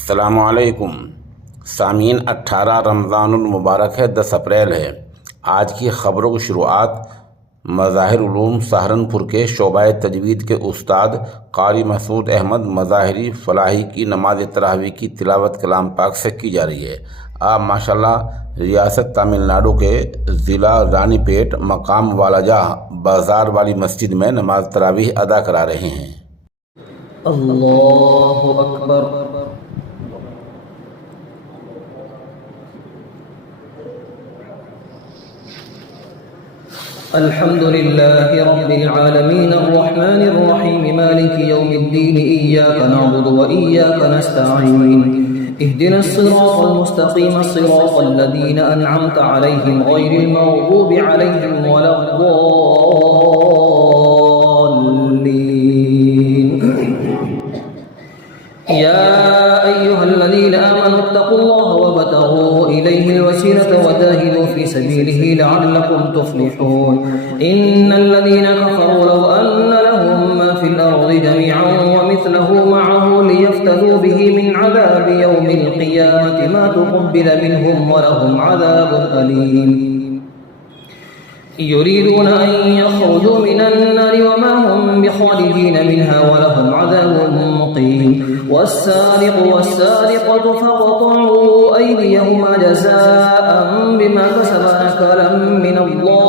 अस्सलामुअलैकुम सामीन, 18 रमज़ानुल मुबारक है, 10 अप्रैल है। आज की ख़बरों की शुरुआत मज़ाहिर उलूम सहारनपुर के शोबाए तजवीद के उस्ताद कारी मसूद अहमद मज़ाहिरी फ़लाही की नमाज तरावी की तिलावत कलाम पाक से की जा रही है। आप माशाल्लाह रियासत तमिलनाडु के ज़िला रानीपेट मकाम वालाजा बाज़ार वाली मस्जिद में नमाज तरावी अदा करा रहे हैं। अल्लाहु अकबर। अल्हम्दुलिल्लाहि रब्बिल आलमीन अर्रहमानिर रहीम मालिकि यौमिद्दीन इय्याका नअबुदु व इय्याका नस्तईन इहदिनस सिरातल मुस्तक़ीम सिरातल लज़ीना अनअमता अलैहिम गैरिल मग़दूबि अलैहिम वलद्दॉल्लीन। या अय्युहल्लज़ीना आमनू इत्तक़ुल्लाहा वब्तग़ू इलैहिल वसीलata वजाहिदू फ़ी सबीलिही लअल्लकुम तुफ़्लिहून। इन्नल्लज़ीना कफ़रू लव अन्न लहुम मा फ़िल अर्ज़ि जमीअन वमिस्लहु मअहु लियफ़्तदू बिही मिन अज़ाबि यौमिल क़ियामति मा तुक़ब्बिल मिनहुम वलहुम अज़ाबुन अलीम। युरीदून अन यख़रुजू मिनन नारि वमा हुम बिख़ारिजीन मिनहा वलहुम अज़ाबुन मुक़ीम। वस्सारिक़ु वस्सारिक़तु फ़क़्तअू अयदियहुमा जज़ाअन बिमा कसबा नकालन मिनल्लाह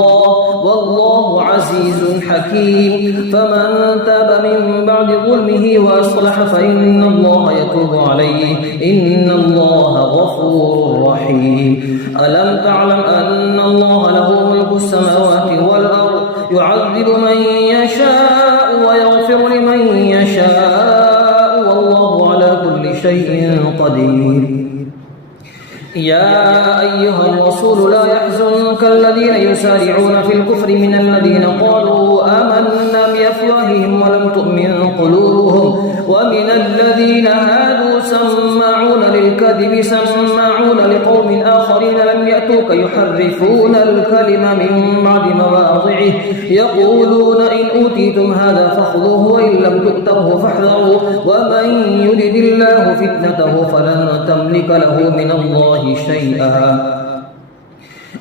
वल्लाहु अज़ीज़ुन हकीम। फमन ताब मिन बअदि ज़ुल्मिही वअस्लह फ़इन्नल्लाहा यतूबु अलैहि इन्नल्लाहा गफ़ूरुर रहीम। अलम तअलम अन्नल्लाहा लहु मुल्कुस समावाति वल अर्ज़ युअज़्ज़िबु मन यशाअु व यग़फ़िरु लिमन यशाअु वल्लाहु अला कुल्लि शैइन क़दीर। या अय्युहर रसूल ला यहज़ुनका الذين يسارعون في الكفر من الذين قالوا آمنا بأفواههم ولم تؤمن قلوبهم ومن الذين هادوا سماعون للكذب سماعون لقوم آخرين لم يأتوك يحرفون الكلم من بعد مواضعه يقولون إن أوتيتم هذا فخذوه وإن لم تؤتوه فاحذروا ومن يرد الله فتنته فلن تملك له من الله شيئا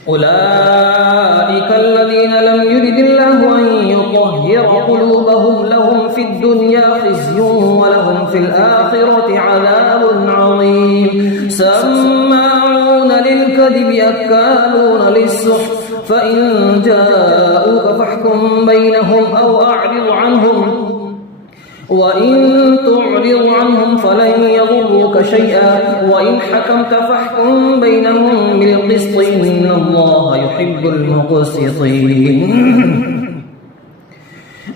أولئك الذين لم يرد الله أن يطهر قلوبهم لهم في الدنيا خزي ولهم في الآخرة عذاب عظيم. سماعون للكذب أكالون للسحت فإن جاءوك فاحكم بينهم أو أعرض عنهم وإن تعرض عنهم فلن يضروك شيئا وإن حكمت فاحكم بينهم بالقسط إن الله يحب المقسطين.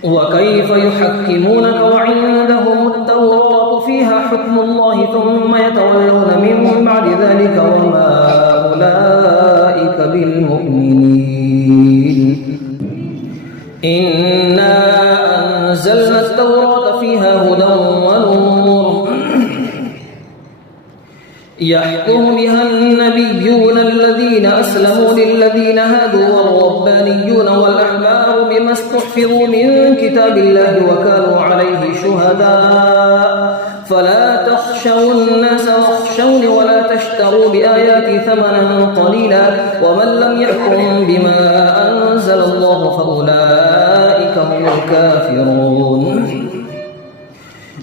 وكيف يحكمونك وعندهم التوراة فيها حكم الله ثم يتولون من بعد ذلك وما أولئك بالمؤمنين. إنا أنزلنا التوراة فيها هدى ونور يحكم بها النبيون الذين أسلموا للذين هادوا والربانيون والأحبار بما استحفظوا من كتاب الله وكانوا عليه شهداء فلا تخشوا الناس واخشون ولا تشتروا بآياتي ثمنا قليلا ومن لم يحكم بما أنزل الله فأولئك هم الكافرون.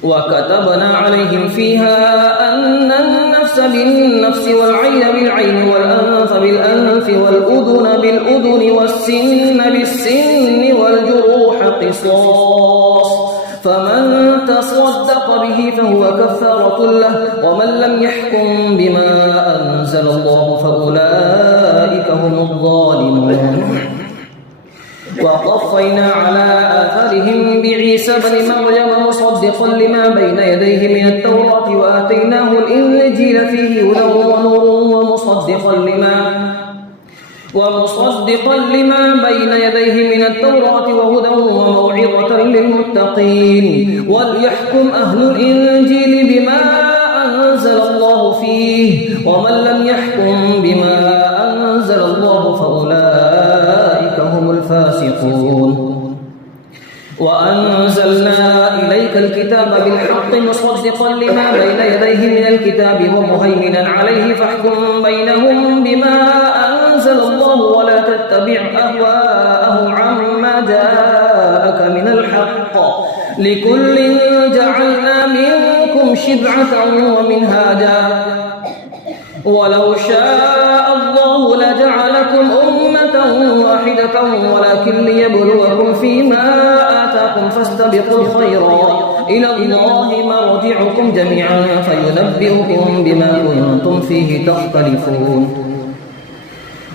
وكتبنا عليهم فيها أن النفس بالنفس والعين بالعين والأنف بالأنف والأذن بالأذن والسن بالسن والجروح قصاص فمن تصدق به فهو كفارة له ومن لم يحكم بما أنزل الله فأولئك هم الظالمون. وقفينا على آثارهم بعيسى بن مريم مصدقا لما بين يديه من التوراة وآتيناه الإنجيل فيه هدى ونور ومصدقا لما بين يديه من التوراة وهدى وموعظة للمتقين. وليحكم أهل الإنجيل بما أنزل الله فيه ومن لم يحكم بما أنزل الله فأولئك هم الفاسقون. وأنزلنا إليك الكتاب بالحق مصدقا لما بين يديه من الكتاب الكتاب ومهيمنا عليه فاحكم بينهم بما أنزل الله ولا تتبع أهواءهم عما جاءك من الحق لكل جعلنا منكم شرعة ومنهاجا ولو شاء الله لجعلكم أمة واحدة ولكن ليبلوكم فيما آتاكم فاستبقوا الخيرات إلى الله مرجعكم جميعا فينبئكم بما كنتم فيه تختلفون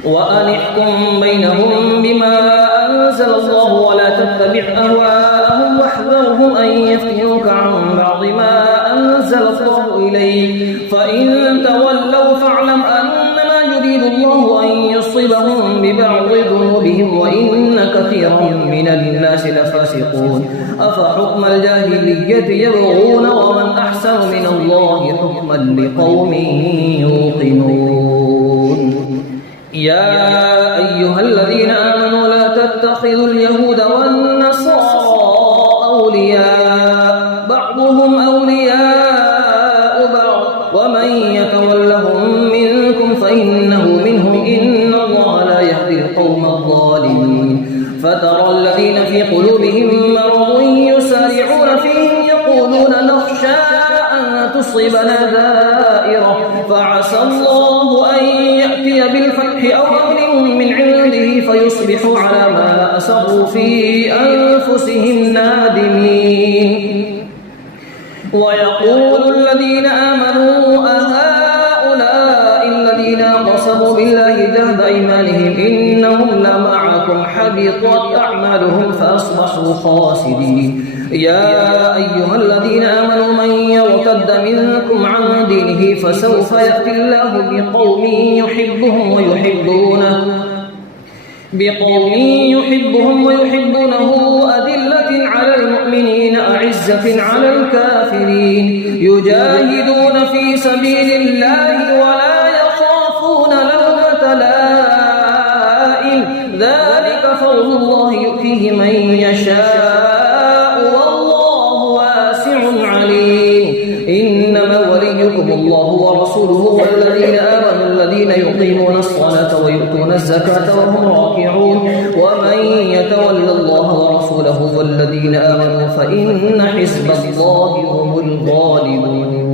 وأن احكم بينهم بما أنزل الله ولا تتبع أهواءهم واحذرهم أن يفتنوك عن بعض ما أنزل الله إليك فإن تولوا فاعلم أنما يريد الله أن يصيبهم ببعض ذنوبهم وإن كثيرا من الناس لفاسقون أفحكم الجاهلية يبغون ومن أحسن من الله حكما لقوم يوقنون يا أيها الذين آمنوا لا تتخذوا اليهود والنصارى أولياء بعضهم أولياء بعض ومن يتولهم منكم فإنه منهم إن الله لا يهدي القوم الظالمين فترى الذين في قلوبهم مرض يسارعون فيهم يقولون نخشى أن تصيبنا دائرة فعسى الله أن يأتي بالفتح أو أمر من عنده فيصبحوا على ما أسروا في أنفسهم نادمين ويقول الذين آمنوا أهؤلاء الذين قسموا بالله جهد أيمانهم إنهم لمعكم حبطت أعمالهم فأصبحوا خاسرين يا أيها الذين آمنوا من يرتد منكم عن دينه فسوف يأتي الله بقوم يحبهم ويحبونه أذلة على المؤمنين أعزة على الكافرين يجاهدون في سبيل الله ولا يخافون لومة لائم ذلك فضل الله يؤتيه من يشاء والله واسع عليم إنما وليكم الله ورسوله والذين آمنوا الذين يقيمون الصلاة ويؤتون الزكاة وهم راكعون ومن يتول الله ورسوله والذين آمنوا فإن حزب الله هم الغالبون